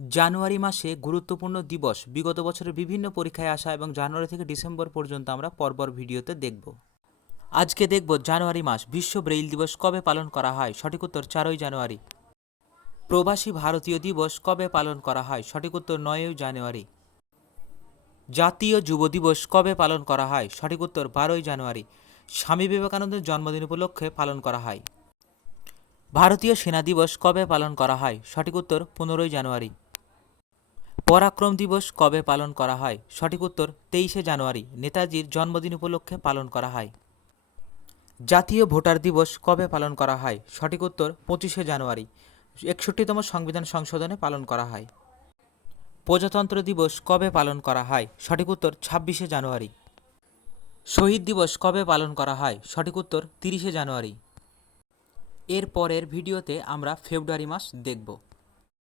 জানুয়ারি মাসে গুরুত্বপূর্ণ দিবস বিগত বছরের বিভিন্ন পরীক্ষায় আসা এবং জানুয়ারি থেকে ডিসেম্বর পর্যন্ত আমরা পরপর ভিডিওতে দেখব। আজকে দেখব জানুয়ারি মাস বিশ্ব ব্রেইল দিবস কবে পালন করা হয়, সঠিক উত্তর 4ই জানুয়ারি। প্রবাসী ভারতীয় দিবস কবে পালন করা হয়, সঠিক উত্তর 9ই জানুয়ারি। জাতীয় যুব দিবস কবে পালন করা হয়, সঠিক উত্তর 12ই জানুয়ারি। স্বামী বিবেকানন্দের জন্মদিন উপলক্ষে পালন করা হয়। ভারতীয় সেনা দিবস কবে পালন করা হয়, সঠিক উত্তর 15ই জানুয়ারি। পরাক্রম দিবস কবে পালন করা হয়, সঠিক উত্তর 23শে জানুয়ারি। নেতাজির জন্মদিন উপলক্ষে পালন করা হয়। জাতীয় ভোটার দিবস কবে পালন করা হয়, সঠিক উত্তর 25শে জানুয়ারি। 61তম সংবিধান সংশোধনে পালন করা হয়। প্রজাতন্ত্র দিবস কবে পালন করা হয়, সঠিক উত্তর 26শে জানুয়ারি। শহীদ দিবস কবে পালন করা হয়, সঠিক উত্তর 30শে জানুয়ারি। এর পরের ভিডিওতে আমরা ফেব্রুয়ারি মাস দেখব।